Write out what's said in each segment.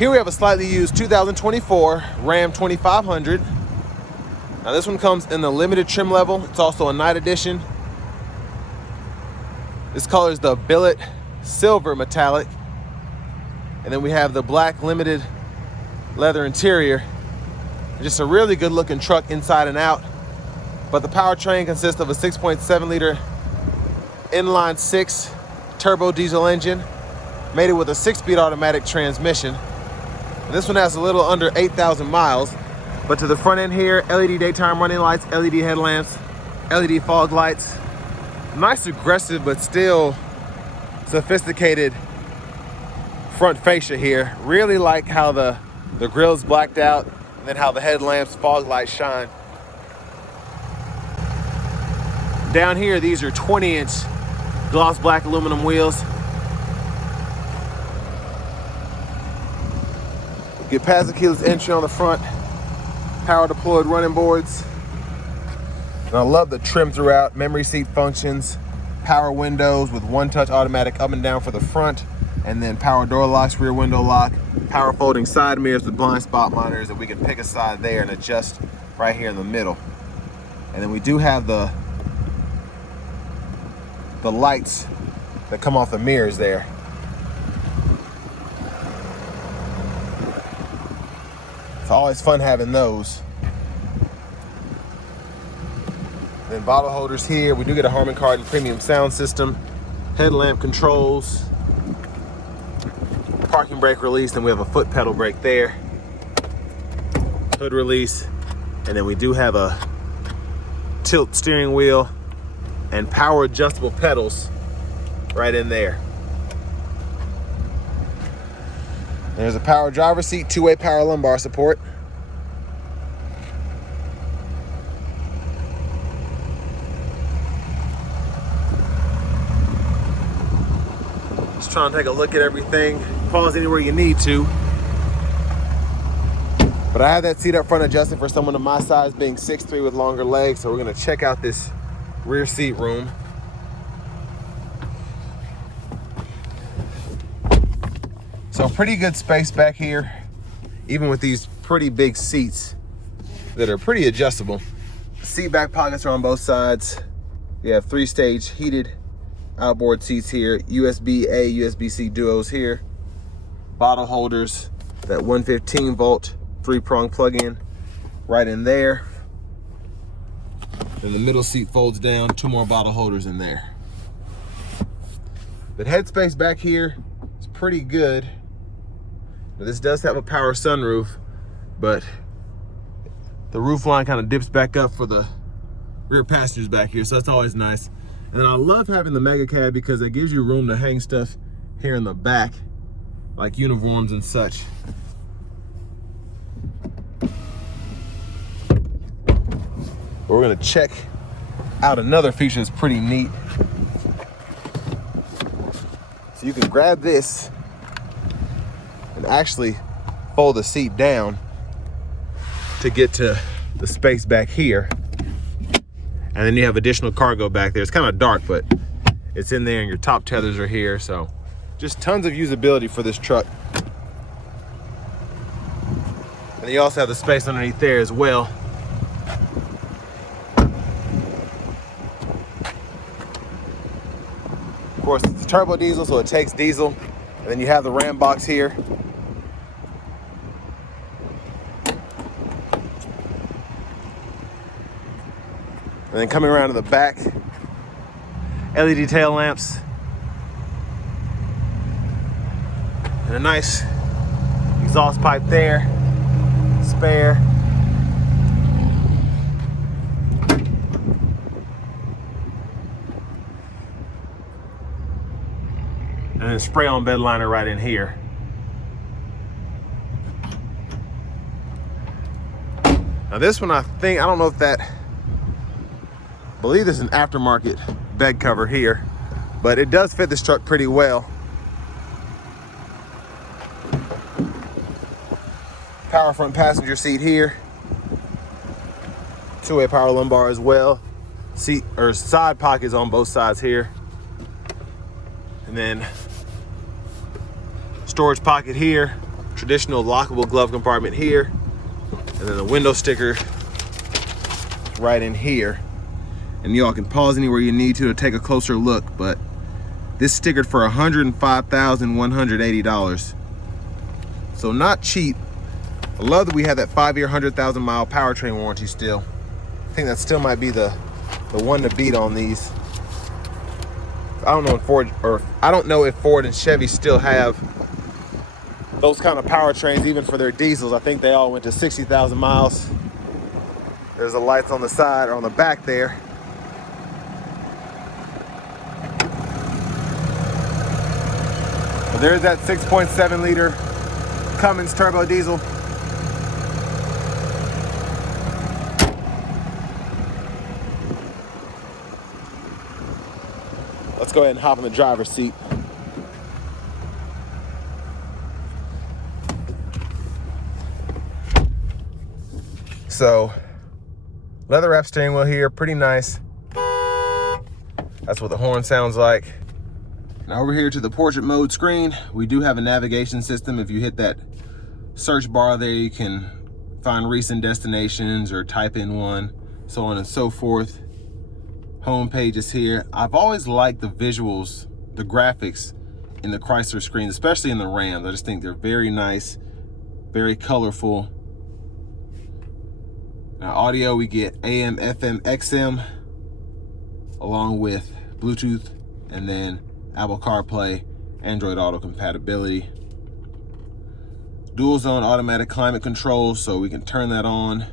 Here we have a slightly used 2024 Ram 2500. Now this one comes in the limited trim level. It's also a night edition. This color is the billet silver metallic. And then we have the black limited leather interior. Just a really good looking truck inside and out. But the powertrain consists of a 6.7 liter inline 6 turbo diesel engine, mated with a 6-speed automatic transmission. And this one has a little under 8,000 miles. But to the front end here, LED daytime running lights, LED headlamps, LED fog lights. Nice, aggressive, but still sophisticated front fascia here. Really like how the grille's blacked out, and then how the headlamps, fog lights shine. Down here, these are 20-inch gloss black aluminum wheels. Get passive keyless entry on the front, power deployed running boards. And I love the trim throughout, memory seat functions, power windows with one-touch automatic up and down for the front, and then power door locks, rear window lock, power folding side mirrors with blind spot monitors that we can pick a side there and adjust right here in the middle. And then we do have the lights that come off the mirrors there. It's always fun having those. Then bottle holders here. We do get a Harman Kardon premium sound system, headlamp controls, parking brake release, and we have a foot pedal brake there, hood release, and then we do have a tilt steering wheel and power adjustable pedals right in there. There's a power driver seat, 2-way power lumbar support. Just trying to take a look at everything. Pause anywhere you need to. But I have that seat up front adjusted for someone of my size, being 6'3" with longer legs. So we're gonna check out this rear seat room. So pretty good space back here, even with these pretty big seats that are pretty adjustable. Seat back pockets are on both sides. You have 3-stage heated outboard seats here, USB-A, USB-C duos here, bottle holders, that 115 volt 3-prong plug-in right in there. Then the middle seat folds down, 2 more bottle holders in there. But headspace back here is pretty good. Now, this does have a power sunroof, but the roof line kind of dips back up for the rear passengers back here, so that's always nice. And I love having the mega cab because it gives you room to hang stuff here in the back, like uniforms and such. We're gonna check out another feature that's pretty neat. So you can grab this and actually fold the seat down to get to the space back here. And then you have additional cargo back there. It's kind of dark, but it's in there, and your top tethers are here. So just tons of usability for this truck. And you also have the space underneath there as well. Of course, it's a turbo diesel, so it takes diesel. And then you have the Ram box here. And then coming around to the back, LED tail lamps. And a nice exhaust pipe there, spare. And then spray on bed liner right in here. Now this one, I don't know if that, I believe this is an aftermarket bed cover here, but it does fit this truck pretty well. Power front passenger seat here. 2-way power lumbar as well. Seat or side pockets on both sides here. And then storage pocket here, traditional lockable glove compartment here, and then the window sticker right in here. And y'all can pause anywhere you need to take a closer look, but this stickered for $105,180. So not cheap. I love that we have that 5-year, 100,000 mile powertrain warranty still. I think that still might be the one to beat on these. I don't know if Ford and Chevy still have those kind of powertrains even for their diesels. I think they all went to 60,000 miles. There's the lights on the side or on the back there. But there's that 6.7 liter Cummins turbo diesel. Let's go ahead and hop in the driver's seat. So, leather wrap steering wheel here, pretty nice. That's what the horn sounds like. Now over here to the portrait mode screen, we do have a navigation system. If you hit that search bar there, you can find recent destinations or type in one, so on and so forth. Home page is here. I've always liked the visuals, the graphics in the Chrysler screens, especially in the Rams. I just think they're very nice, very colorful. Now audio, we get AM, FM, XM, along with Bluetooth, and then Apple CarPlay, Android Auto compatibility. Dual zone automatic climate control, so we can turn that on.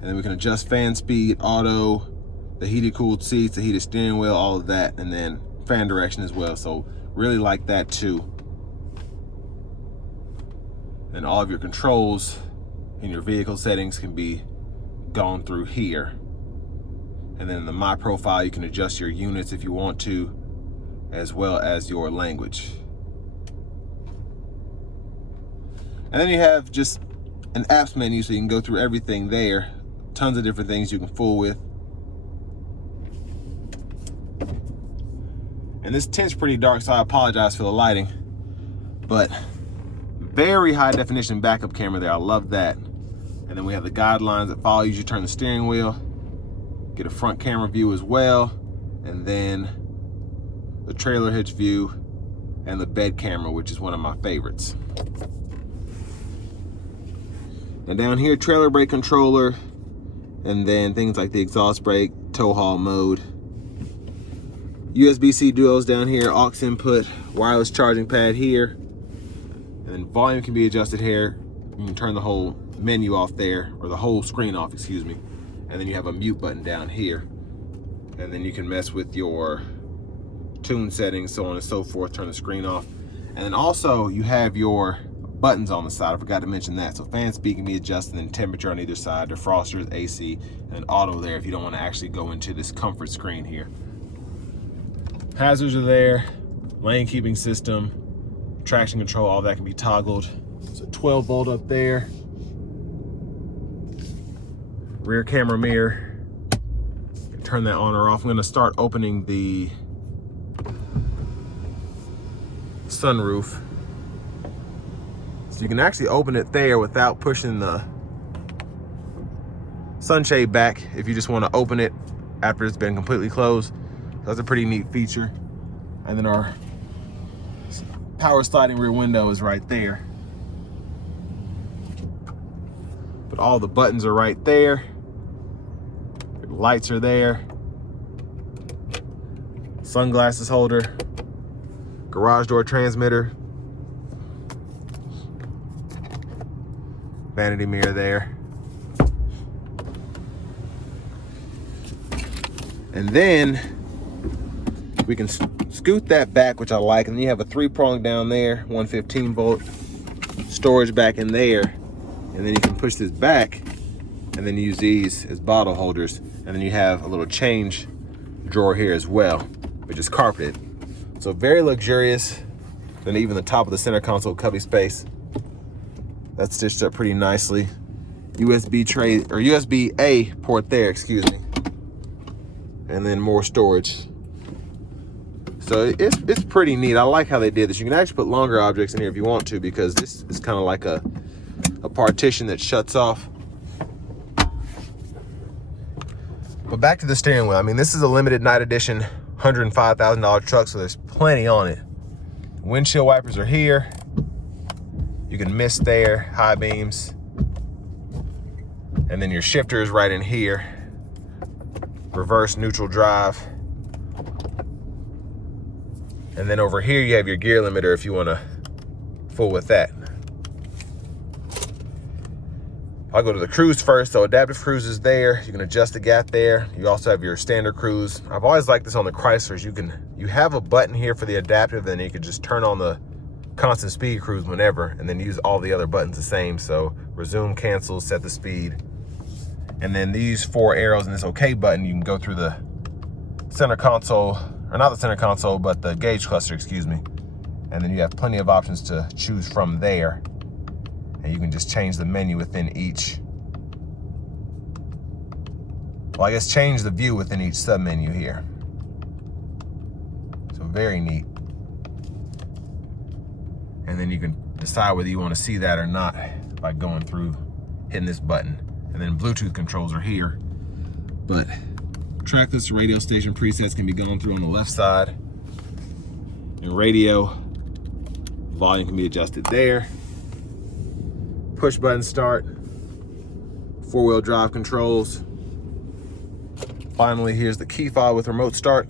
And then we can adjust fan speed, auto, the heated cooled seats, the heated steering wheel, all of that, and then fan direction as well. So really like that too. And all of your controls in your vehicle settings can be gone through here. And then in the My Profile, you can adjust your units if you want to, as well as your language. And then you have just an apps menu, so you can go through everything there. Tons of different things you can fool with. And this tint's pretty dark, so I apologize for the lighting. But very high definition backup camera there. I love that. And then we have the guidelines that follow you as you turn the steering wheel. Get a front camera view as well. And then the trailer hitch view and the bed camera, which is one of my favorites. And down here, trailer brake controller, and then things like the exhaust brake, tow haul mode. USB-C duos down here, aux input, wireless charging pad here. And then volume can be adjusted here. You can turn the whole menu off there, or the whole screen off, excuse me. And then you have a mute button down here. And then you can mess with your tune settings, so on and so forth, turn the screen off. And then also you have your buttons on the side. I forgot to mention that. So fan speed can be adjusted, and temperature on either side, defrosters, AC, and auto there if you don't want to actually go into this comfort screen here. Hazards are there, lane keeping system, traction control, all that can be toggled. There's a 12 volt up there. Rear camera mirror. You can turn that on or off. I'm going to start opening the sunroof. So you can actually open it there without pushing the sunshade back if you just want to open it after it's been completely closed. So that's a pretty neat feature. And then our power sliding rear window is right there. But all the buttons are right there. The lights are there. Sunglasses holder. Garage door transmitter. Vanity mirror there. And then we can scoot that back, which I like. And then you have a 3-prong down there, 115 volt storage back in there. And then you can push this back and then use these as bottle holders. And then you have a little change drawer here as well, which is carpeted. So very luxurious. Then even the top of the center console cubby space. That's stitched up pretty nicely. USB tray, or USB-A port there, excuse me. And then more storage. So it's pretty neat. I like how they did this. You can actually put longer objects in here if you want to, because this is kind of like a partition that shuts off. But back to the steering wheel. I mean, this is a limited night edition $105,000 truck, so there's plenty on it. Windshield wipers are here. You can mist there, high beams. And then your shifter is right in here. Reverse, neutral drive. And then over here you have your gear limiter if you want to fool with that. I'll go to the cruise first. So adaptive cruise is there. You can adjust the gap there. You also have your standard cruise. I've always liked this on the Chryslers. You have a button here for the adaptive, then you can just turn on the constant speed cruise whenever, and then use all the other buttons the same. So resume, cancel, set the speed. And then these 4 arrows and this OK button, you can go through the center console, or not the center console, but the gauge cluster, excuse me. And then you have plenty of options to choose from there. And you can just change the menu within each. Well, I guess change the view within each sub menu here. So very neat. And then you can decide whether you want to see that or not by going through, hitting this button. And then Bluetooth controls are here. But track list radio station presets can be gone through on the left side. And radio volume can be adjusted there. Push button start. 4-wheel drive controls. Finally, here's the key fob with remote start.